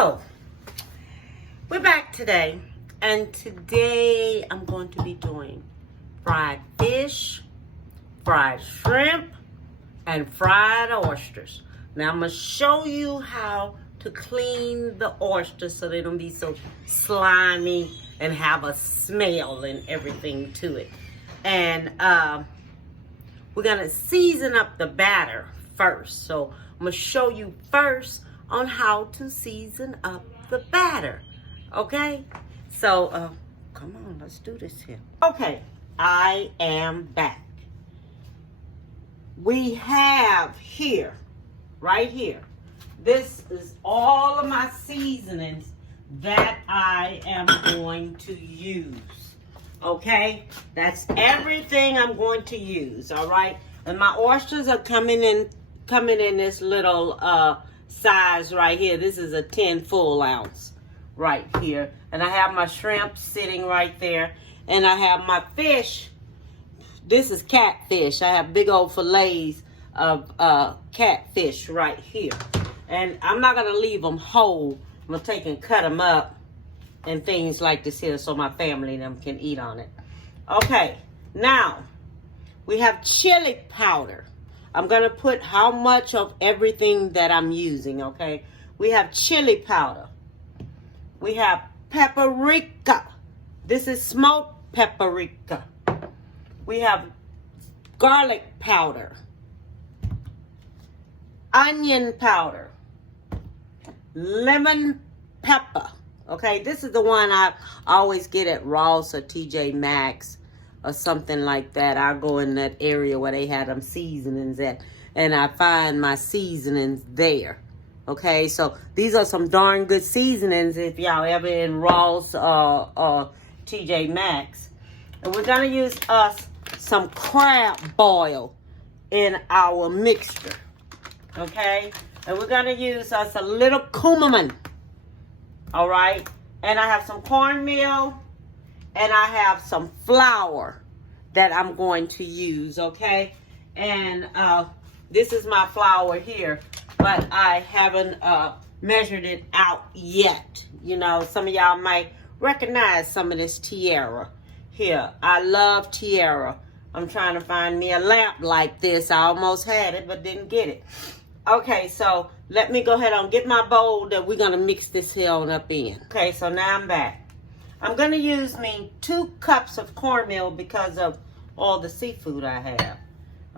So, we're back today, and today I'm going to be doing fried fish, fried shrimp, and fried oysters. Now, I'm going to show you how to clean the oysters so they don't be so slimy and have a smell and everything to it. And we're going to season up the batter first. So, I'm going to show you first on how to season up the batter. Okay? So, come on, let's do this here. Okay, I am back. We have here, right here, this is all of my seasonings that I am going to use. Okay? That's everything I'm going to use, all right? And my oysters are coming in this little size right here. This is a 10 full ounce right here. And I have my shrimp sitting right there. And I have my fish. This is catfish. I have big old fillets of catfish right here. And I'm not going to leave them whole. I'm going to take and cut them up and things like this here so my family and them can eat on it. Okay, now we have chili powder. I'm going to put how much of everything that I'm using, okay? We have chili powder. We have paprika. This is smoked paprika. We have garlic powder. Onion powder. Lemon pepper. Okay, this is the one I always get at Ross or TJ Maxx or something like that. I go in that area where they have them seasonings at, and I find my seasonings there. Okay, so these are some darn good seasonings if y'all ever in Ross or TJ Maxx. And we're going to use us some crab boil in our mixture. Okay, and we're going to use us a little cumin. All right, and I have some cornmeal. And I have some flour that I'm going to use, okay? And this is my flour here, but I haven't measured it out yet. You know, some of y'all might recognize some of this tiara here. I love tiara. I'm trying to find me a lamp like this. I almost had it, but didn't get it. Okay, so let me go ahead and get my bowl that we're going to mix this here on up in. Okay, so now I'm back. I'm going to use me 2 cups of cornmeal because of all the seafood I have.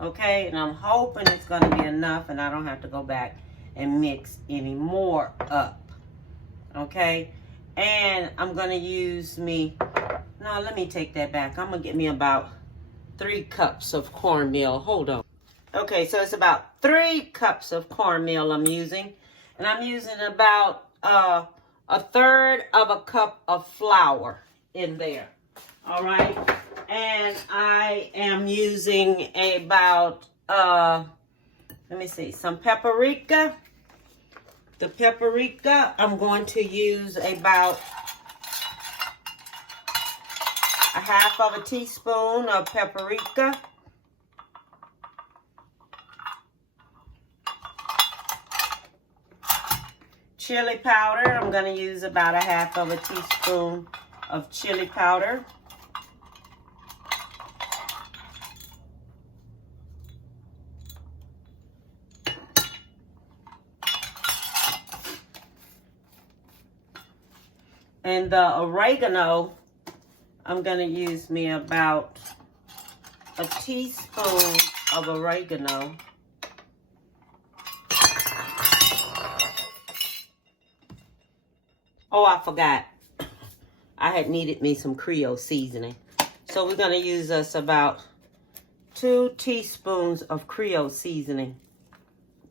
Okay, and I'm hoping it's going to be enough and I don't have to go back and mix any more up. Okay, and I'm going to use me, no, let me take that back. I'm going to get me about 3 cups of cornmeal. Hold on. Okay, so it's about 3 cups of cornmeal I'm using. And I'm using about a 1/3 of a cup of flour in there. All right. And I am using about, let me see, some paprika. The paprika, I'm going to use about 1/2 teaspoon of paprika. Chili powder, I'm going to use about 1/2 teaspoon of chili powder. And the oregano, I'm going to use me about a teaspoon of oregano. Oh, I forgot. I had needed me some Creole seasoning. So we're going to use us about 2 teaspoons of Creole seasoning.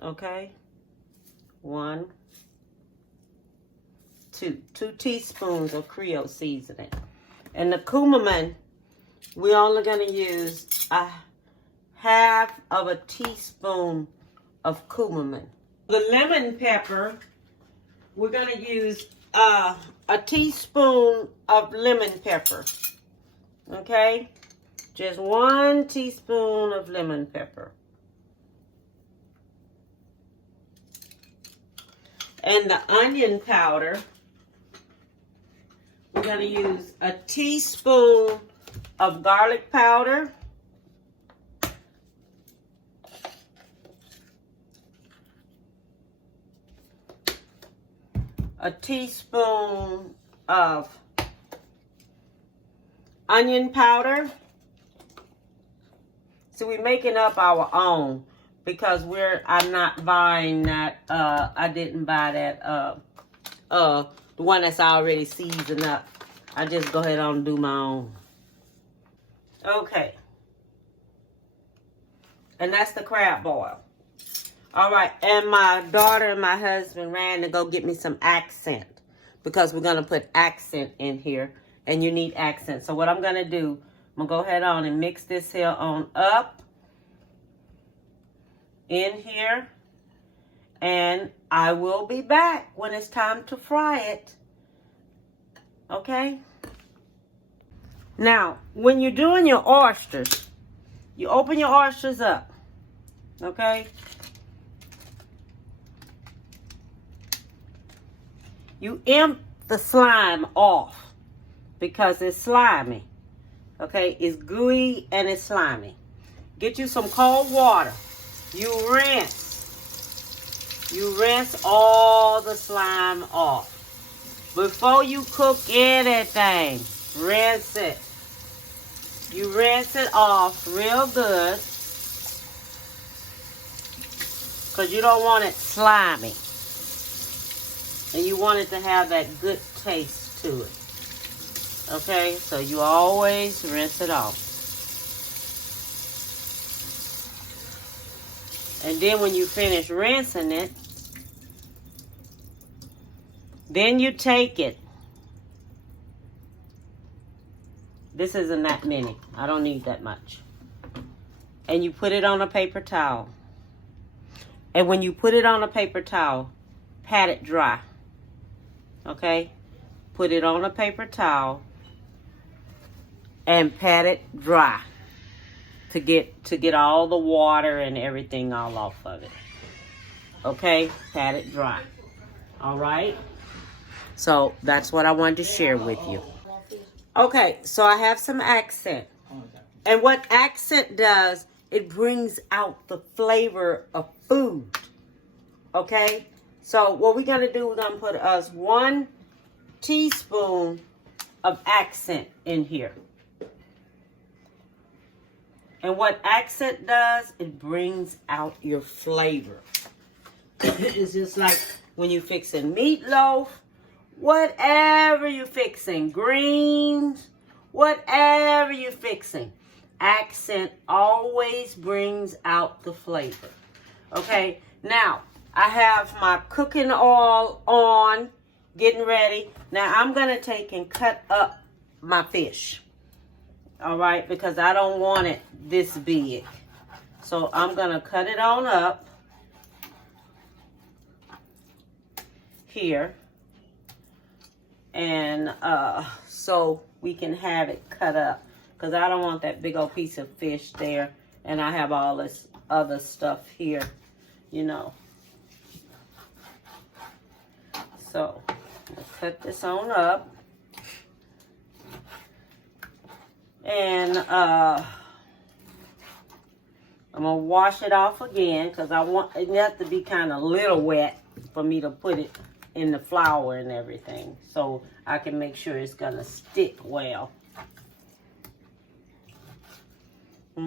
Okay? 1, 2. 2 teaspoons of Creole seasoning. And the cumin, we're only going to use 1/2 teaspoon of cumin. The lemon pepper, we're going to use a teaspoon of lemon pepper. Okay? Just 1 teaspoon of lemon pepper. And the onion powder, we're going to use a teaspoon of garlic powder. A teaspoon of onion powder. So we're making up our own because I'm not buying that, I didn't buy that, the one that's already seasoned up. I just go ahead on and do my own. Okay. And that's the crab boil. All right, and my daughter and my husband ran to go get me some accent because we're going to put accent in here, and you need accent. So what I'm going to do, I'm going to go ahead on and mix this here on up in here, and I will be back when it's time to fry it. Okay? Now, when you're doing your oysters, you open your oysters up, okay? You empty the slime off because it's slimy. Okay, it's gooey and it's slimy. Get you some cold water. You rinse. You rinse all the slime off. Before you cook anything, rinse it. You rinse it off real good because you don't want it slimy. And you want it to have that good taste to it. Okay, so you always rinse it off. And then when you finish rinsing it, then you take it. This isn't that many. I don't need that much. And you put it on a paper towel. And when you put it on a paper towel, pat it dry. Okay, put it on a paper towel and pat it dry to get all the water and everything all off of it. Okay, pat it dry. All right. So that's what I wanted to share with you. Okay, so I have some accent, and what accent does, it brings out the flavor of food. Okay. So what we're going to do, we're going to put us 1 teaspoon of accent in here. And what accent does, it brings out your flavor. It's just like when you're fixing meatloaf, whatever you're fixing, greens, whatever you're fixing, accent always brings out the flavor. Okay, now, I have my cooking oil on, getting ready. Now, I'm going to take and cut up my fish. All right, because I don't want it this big. So, I'm going to cut it on up here. And so we can have it cut up. Because I don't want that big old piece of fish there. And I have all this other stuff here, you know. So, let's cut this on up. And I'm going to wash it off again because I want it has to be kind of little wet for me to put it in the flour and everything. So, I can make sure it's going to stick well.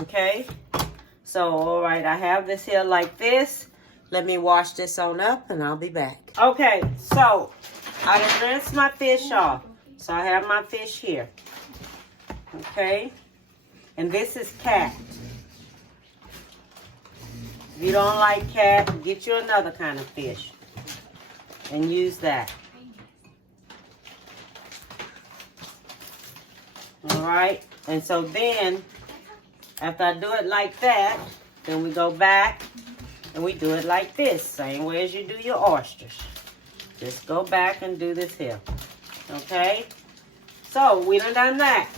Okay. So, all right, I have this here like this. Let me wash this on up and I'll be back. Okay, so I done rinsed my fish off. So I have my fish here. Okay, and this is cat. If you don't like cat, get you another kind of fish and use that. All right, and so then after I do it like that, then we go back and we do it like this, same way as you do your oysters. Just go back and do this here. Okay? So, we done that.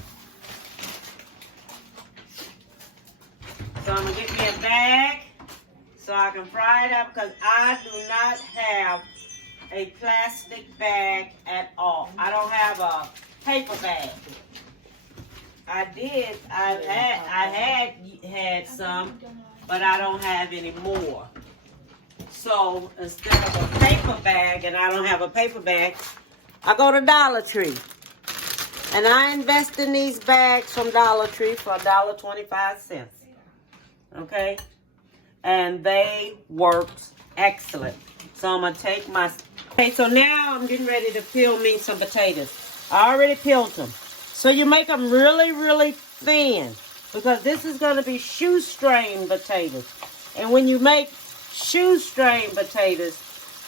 So, I'm going to get me a bag so I can fry it up because I do not have a plastic bag at all. I don't have a paper bag. I had some, but I don't have any more. So instead of a paper bag, and I don't have a paper bag, I go to Dollar Tree. And I invest in these bags from Dollar Tree for $1.25. Okay? And they work excellent. So I'm going to take my... Okay, so now I'm getting ready to peel me some potatoes. I already peeled them. So you make them really, really thin. Because this is going to be shoestring potatoes. And when you make shoestring potatoes,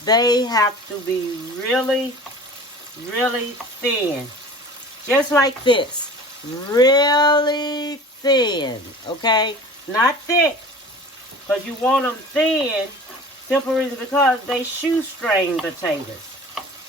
they have to be really, really thin. Just like this. Really thin. Okay? Not thick. Because you want them thin. Simple reason because they shoestring potatoes.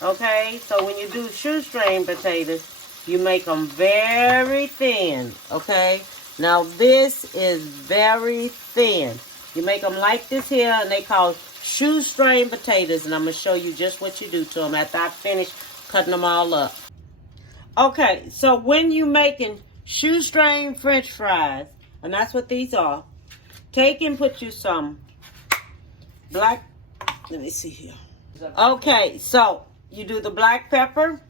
Okay? So when you do shoestring potatoes, you make them very thin. Okay? Now this is very thin. You make them like this here, and they call shoestring potatoes. And I'm going to show you just what you do to them after I finish cutting them all up. Okay, so when you making shoestring French fries, and that's what these are, take and put you some black, let me see here. Okay, so you do the black pepper,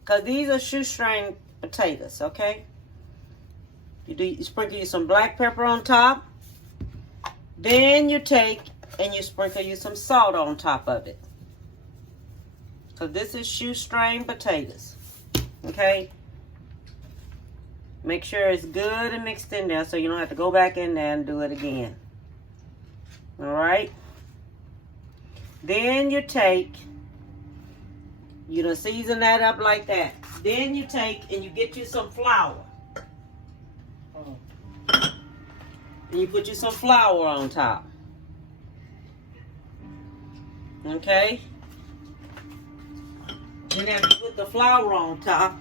because these are shoestring potatoes, okay? You sprinkle you some black pepper on top. Then you take and you sprinkle you some salt on top of it. So this is shoestring potatoes. Okay? Make sure it's good and mixed in there so you don't have to go back in there and do it again. Alright? Then you take, you done season that up like that. Then you take and you get you some flour. And you put you some flour on top. Okay? And after you put the flour on top,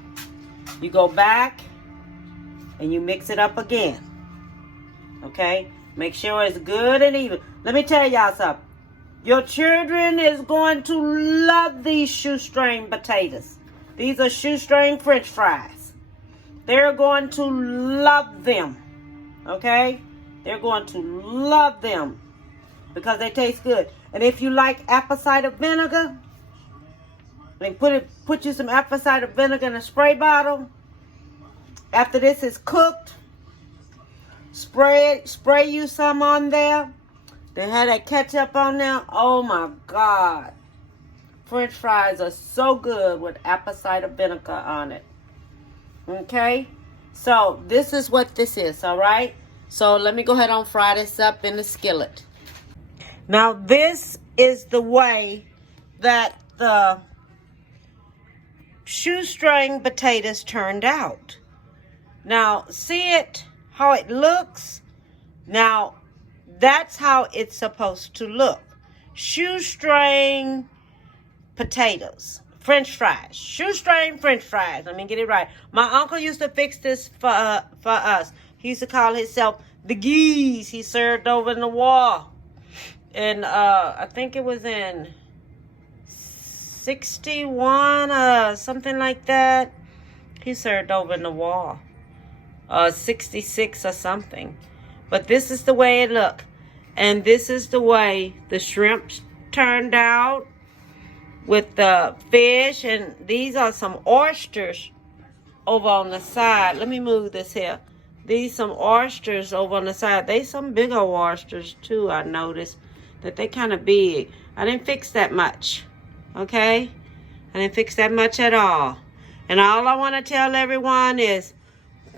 you go back and you mix it up again. Okay? Make sure it's good and even. Let me tell y'all something. Your children is going to love these shoestring potatoes. These are shoestring French fries. They're going to love them. Okay? They're going to love them because they taste good. And if you like apple cider vinegar, then put you some apple cider vinegar in a spray bottle. After this is cooked, spray you some on there. Then have that ketchup on there. Oh my God. French fries are so good with apple cider vinegar on it. Okay? So this is what this is, all right? So let me go ahead and fry this up in the skillet. Now this is the way that the shoestring potatoes turned out. Now see it, how it looks? Now that's how it's supposed to look. Shoestring potatoes. French fries. Shoestring French fries. Let me get it right. My uncle used to fix this for us. He used to call himself the geese. He served over in the war. And I think it was in 61, something like that. He served over in the war. 66 or something. But this is the way it looked. And this is the way the shrimps turned out with the fish. And these are some oysters over on the side. Let me move this here. These some oysters over on the side. They some bigger oysters too, I noticed. That they kind of big. I didn't fix that much. Okay? I didn't fix that much at all. And all I want to tell everyone is,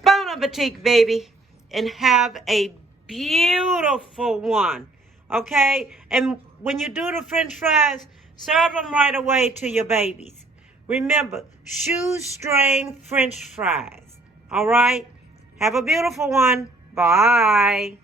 bon appetit, baby. And have a beautiful one. Okay? And when you do the French fries, serve them right away to your babies. Remember, shoestring French fries. All right? Have a beautiful one. Bye.